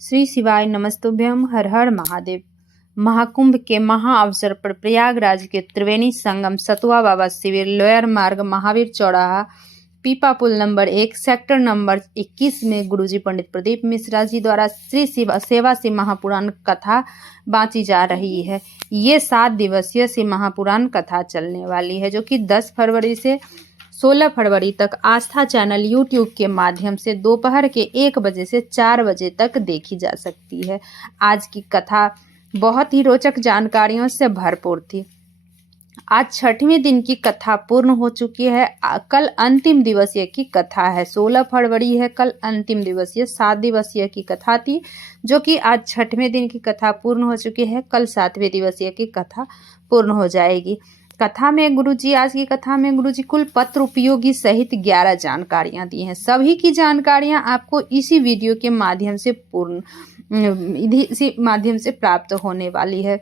श्री शिवाय नमस्तुभ्यम। हर हर महादेव। महाकुंभ के महाअवसर पर प्रयागराज के त्रिवेणी संगम सतुआ बाबा शिविर लोयर मार्ग महावीर चौराहा पीपा पुल नंबर 1 सेक्टर नंबर 21 में गुरुजी पंडित प्रदीप मिश्रा जी द्वारा श्री शिव सेवा से महापुराण कथा बाँची जा रही है। ये 7 दिवसीय से महापुराण कथा चलने वाली है, जो कि 10 फरवरी से 16 फरवरी तक आस्था चैनल यूट्यूब के माध्यम से दोपहर के 1 बजे से 4 बजे तक देखी जा सकती है। आज की कथा बहुत ही रोचक जानकारियों से भरपूर थी। आज 6वें दिन की कथा पूर्ण हो चुकी है। कल अंतिम दिवसीय की कथा है। 16 फरवरी है, कल अंतिम दिवसीय 7 दिवसीय की कथा थी, जो कि आज 6वें दिन की कथा पूर्ण हो चुकी है। कल 7वें दिवसीय की कथा पूर्ण हो जाएगी। कथा में गुरुजी आज की कथा में गुरुजी कुल पत्र उपयोगी सहित 11 जानकारियां दी हैं। सभी की जानकारियां आपको इसी वीडियो के माध्यम से प्राप्त होने वाली है।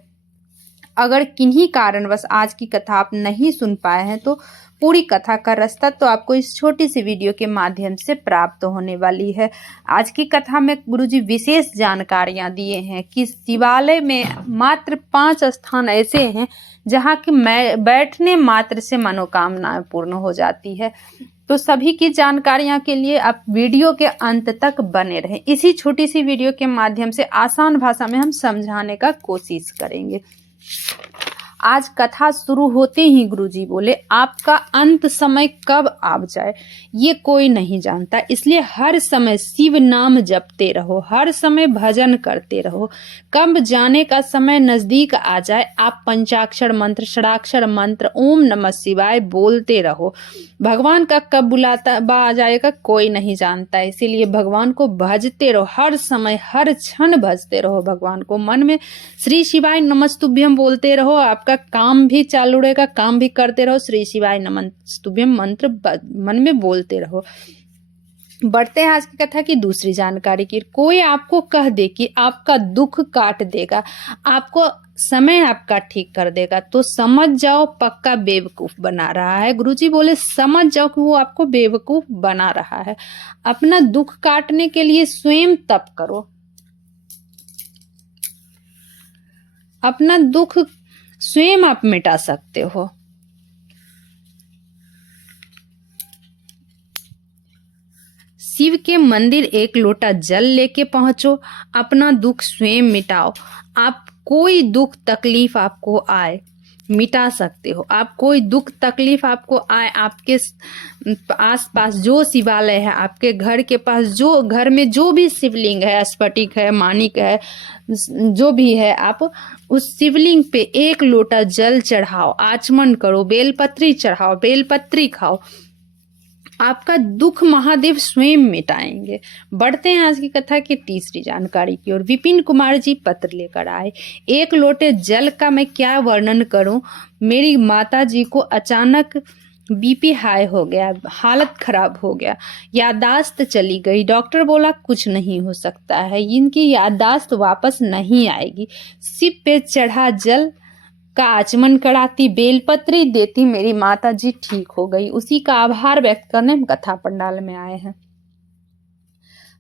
अगर किन्हीं कारणवश आज की कथा आप नहीं सुन पाए हैं तो पूरी कथा का रास्ता तो आपको इस छोटी सी वीडियो के माध्यम से प्राप्त होने वाली है। आज की कथा में गुरुजी विशेष जानकारियां दिए हैं कि शिवालय में मात्र 5 स्थान ऐसे हैं जहां कि बैठने मात्र से मनोकामनाएं पूर्ण हो जाती है। तो सभी की जानकारियां के लिए आप वीडियो के अंत तक बने रहें। इसी छोटी सी वीडियो के माध्यम से आसान भाषा में हम समझाने का कोशिश करेंगे। आज कथा शुरू होते ही गुरुजी बोले, आपका अंत समय कब आ जाए ये कोई नहीं जानता, इसलिए हर समय शिव नाम जपते रहो, हर समय भजन करते रहो। कब जाने का समय नजदीक आ जाए आप पंचाक्षर मंत्र, षडाक्षर मंत्र ओम नमः शिवाय बोलते रहो। भगवान का कब बुलाता आ जाएगा कोई नहीं जानता, इसीलिए भगवान को भजते रहो, हर समय हर क्षण भजते रहो भगवान को। मन में श्री शिवाय नमस्तुभ्यम बोलते रहो, आपका काम भी चालू रहेगा, काम भी करते रहो। श्री शिवाय नमस्तुभ्यम मंत्र मन में बोलते रहो। बढ़ते हैं आज की कथा की दूसरी जानकारी की। कोई आपको कह दे कि आपका दुख काट देगा, आपको समय आपका ठीक कर देगा, तो समझ जाओ पक्का बेवकूफ बना रहा है। गुरुजी बोले समझ जाओ कि वो आपको बेवकूफ बना रहा है। अपना दुख काटने के लिए स्वयं तप करो, अपना दुख स्वयं आप मिटा सकते हो। शिव के मंदिर 1 लोटा जल लेके पहुंचो, अपना दुख स्वयं मिटाओ। आप कोई दुख तकलीफ आपको आए मिटा सकते हो। आप कोई दुख तकलीफ आपको आए, आपके आसपास जो शिवालय है, आपके घर के पास जो घर में जो भी शिवलिंग है, स्फटिक है, माणिक है, जो भी है, आप उस शिवलिंग पे 1 लोटा जल चढ़ाओ, आचमन करो, बेलपत्री चढ़ाओ, बेलपत्री खाओ। आपका दुख महादेव स्वयं मिटाएंगे। बढ़ते हैं आज की कथा की तीसरी जानकारी की ओर। विपिन कुमार जी पत्र लेकर आए। 1 लोटे जल का मैं क्या वर्णन करूं। मेरी माता जी को अचानक बीपी हाई हो गया, हालत खराब हो गया, याददाश्त चली गई। डॉक्टर बोला कुछ नहीं हो सकता है, इनकी याददाश्त वापस नहीं आएगी। शिव पे चढ़ा जल का आचमन कराती, बेलपत्री देती, मेरी माता जी ठीक हो गई। उसी का आभार व्यक्त करने कथा पंडाल में आए हैं।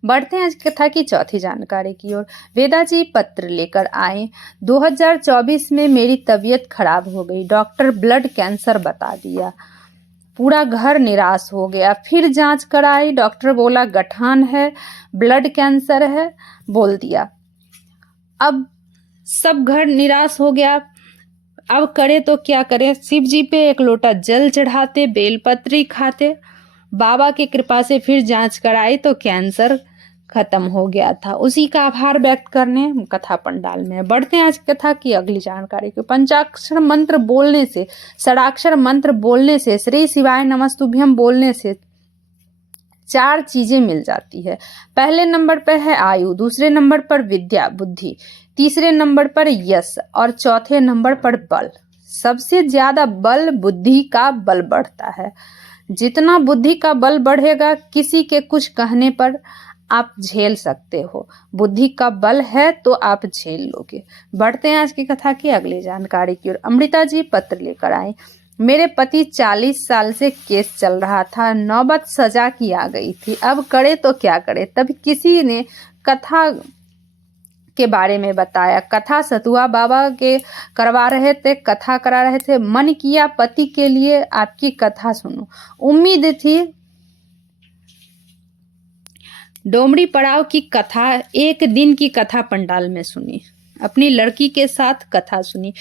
बढ़ते हैं आज कथा की चौथी जानकारी की ओर। वेदा जी पत्र लेकर आए। 2024 में मेरी तबीयत खराब हो गई, डॉक्टर ब्लड कैंसर बता दिया, पूरा घर निराश हो गया। फिर जांच कराई, डॉक्टर बोला गठान है, ब्लड कैंसर है बोल दिया। अब सब घर निराश हो गया, अब करे तो क्या करें। शिव जी पे 1 लोटा जल चढ़ाते, बेलपत्री खाते। बाबा की कृपा से फिर जांच कराई तो कैंसर खत्म हो गया था। उसी का आभार व्यक्त करने कथा पंडाल में। बढ़ते हैं आज कथा की अगली जानकारी को। पंचाक्षर मंत्र बोलने से, षडाक्षर मंत्र बोलने से, श्री शिवाय नमस्तुभ्यम बोलने से 4 चीजें मिल जाती है। पहले नंबर पर है आयु, दूसरे नंबर पर विद्या बुद्धि, तीसरे नंबर पर यश और चौथे नंबर पर बल। सबसे ज्यादा बल बुद्धि का बल बढ़ता है। जितना बुद्धि का बल बढ़ेगा, किसी के कुछ कहने पर आप झेल सकते हो। बुद्धि का बल है तो आप झेल लोगे। बढ़ते हैं आज की कथा की अगली जानकारी की ओर। अमृता जी पत्र लेकर आए। मेरे पति 40 साल से केस चल रहा था, नौबत सजा की आ गई थी, अब करे तो क्या करे। तब किसी ने कथा के बारे में बताया। कथा सतुआ बाबा के करवा रहे थे, कथा करा रहे थे। मन किया पति के लिए आपकी कथा सुनो। उम्मीद थी डोमरी पड़ाव की कथा, एक दिन की कथा पंडाल में सुनी, अपनी लड़की के साथ कथा सुनी।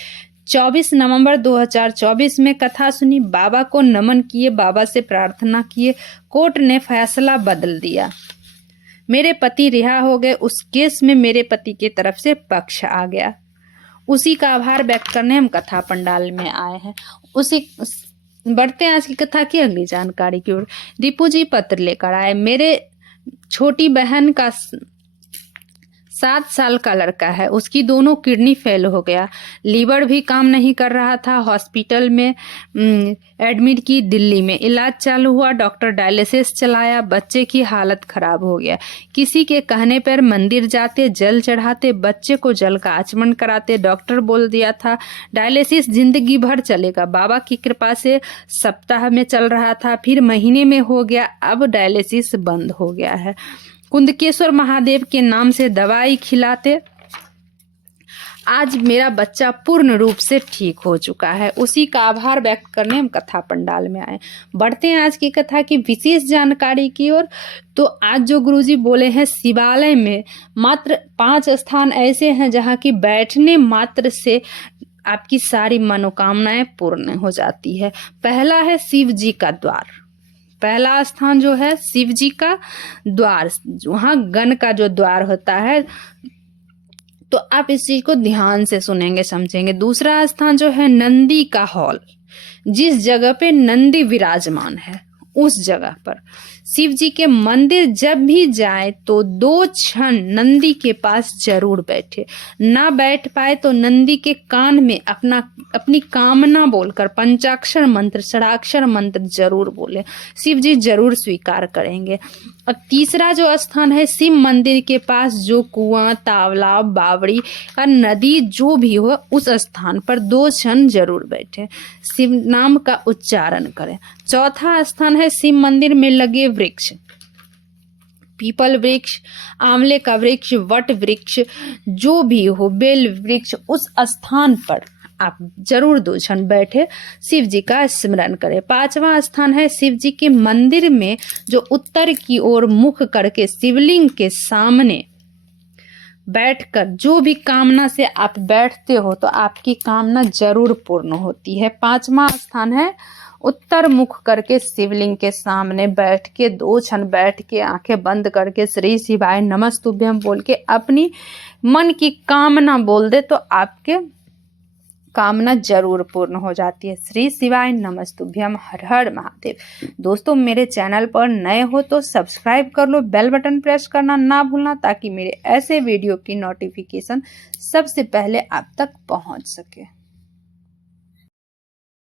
24 नवंबर 2024 में कथा सुनी, बाबा को नमन किए, बाबा से प्रार्थना किए। कोर्ट ने फैसला बदल दिया, मेरे पति रिहा हो गए। उस केस में मेरे पति की तरफ से पक्ष आ गया। उसी का आभार व्यक्त करने हम कथा पंडाल में आए हैं। बढ़ते हैं आज की कथा की अगली जानकारी की ओर। दीपू जी पत्र लेकर आए। मेरे छोटी बहन का 7 साल का लड़का है, उसकी दोनों किडनी फेल हो गया, लीवर भी काम नहीं कर रहा था। हॉस्पिटल में एडमिट की, दिल्ली में इलाज चालू हुआ, डॉक्टर डायलिसिस चलाया, बच्चे की हालत खराब हो गया। किसी के कहने पर मंदिर जाते, जल चढ़ाते, बच्चे को जल का आचमन कराते। डॉक्टर बोल दिया था डायलिसिस जिंदगी भर चलेगा। बाबा की कृपा से सप्ताह में चल रहा था, फिर महीने में हो गया, अब डायलिसिस बंद हो गया है। कुंदकेश्वर महादेव के नाम से दवाई खिलाते आज मेरा बच्चा पूर्ण रूप से ठीक हो चुका है। उसी का आभार व्यक्त करने हम कथा पंडाल में आए। बढ़ते हैं आज की कथा की विशेष जानकारी की ओर। तो आज जो गुरुजी बोले हैं, शिवालय में मात्र 5 स्थान ऐसे हैं जहाँ की बैठने मात्र से आपकी सारी मनोकामनाएं पूर्ण हो जाती है। पहला है शिव जी का द्वार। पहला स्थान जो है शिव जी का द्वार, वहाँ गण का जो द्वार होता है, तो आप इस चीज को ध्यान से सुनेंगे समझेंगे। दूसरा स्थान जो है नंदी का हॉल, जिस जगह पे नंदी विराजमान है उस जगह पर शिव जी के मंदिर जब भी जाए तो 2 क्षण नंदी के पास जरूर बैठे। ना बैठ पाए तो नंदी के कान में अपनी कामना बोलकर पंचाक्षर मंत्र, षडाक्षर मंत्र जरूर बोले, शिव जी जरूर स्वीकार करेंगे। अब तीसरा जो स्थान है शिव मंदिर के पास जो कुआं, तालाब, बावड़ी का नदी जो भी हो, उस स्थान पर 2 क्षण जरूर बैठे, शिव नाम का उच्चारण करें। चौथा स्थान है शिव मंदिर में लगे वृक्ष, पीपल वृक्ष, आंवले का वृक्ष, वट वृक्ष जो भी हो, बेल वृक्ष, उस स्थान पर आप जरूर 2 क्षण बैठे शिव जी का स्मरण करें। 5वां स्थान है शिव जी के मंदिर में जो उत्तर की ओर मुख करके शिवलिंग के सामने बैठकर जो भी कामना से आप बैठते हो तो आपकी कामना जरूर पूर्ण होती है। 5वां स्थान है उत्तर मुख करके शिवलिंग के सामने बैठ के 2 क्षण बैठ के आंखें बंद करके श्री शिवाय नमस्तुभ्यम बोल के अपनी मन की कामना बोल दे तो आपके कामना जरूर पूर्ण हो जाती है। श्री शिवाय नमस्तुभ्यम, हर हर महादेव। दोस्तों मेरे चैनल पर नए हो तो सब्सक्राइब कर लो, बेल बटन प्रेस करना ना भूलना ताकि मेरे ऐसे वीडियो की नोटिफिकेशन सबसे पहले आप तक पहुंच सके।